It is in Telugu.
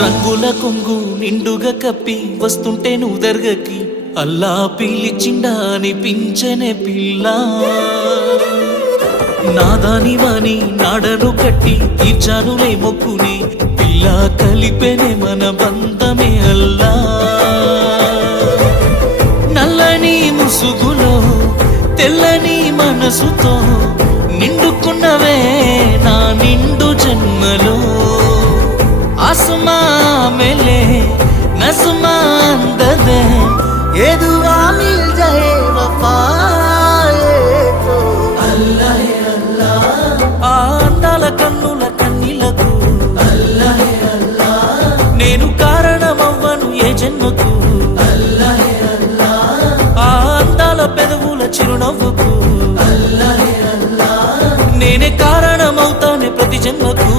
రంగుల కొంగు నిండుగా కప్పి వస్తుంటే నువ్వు దర్గకి అల్లా పిలిచిండా అనిపించనే పిల్ల నాదాని వాణి నాడను కట్టి తీర్చానులే మొక్కుని పిల్ల కలిపెనే మన బంధమే అల్లా నల్లని ముసుగులో తెల్లని మనసుతో నిండుకున్నవే నా నిండు జన్మలో आसमां मिले नस्मा अंदर ये दुआ मिल जाए वफाए तो अल्लाह अल्लाह अंदाల కన్నుల కన్నీలకు अल्लाह अल्लाह నేను కారణమవ్వను ఏ జన్మకు अल्लाह अल्लाह అందాల పెదవుల చిరునవ్వుకు अल्लाह अल्लाह నేనే కారణమవుతానే ప్రతి జన్మకు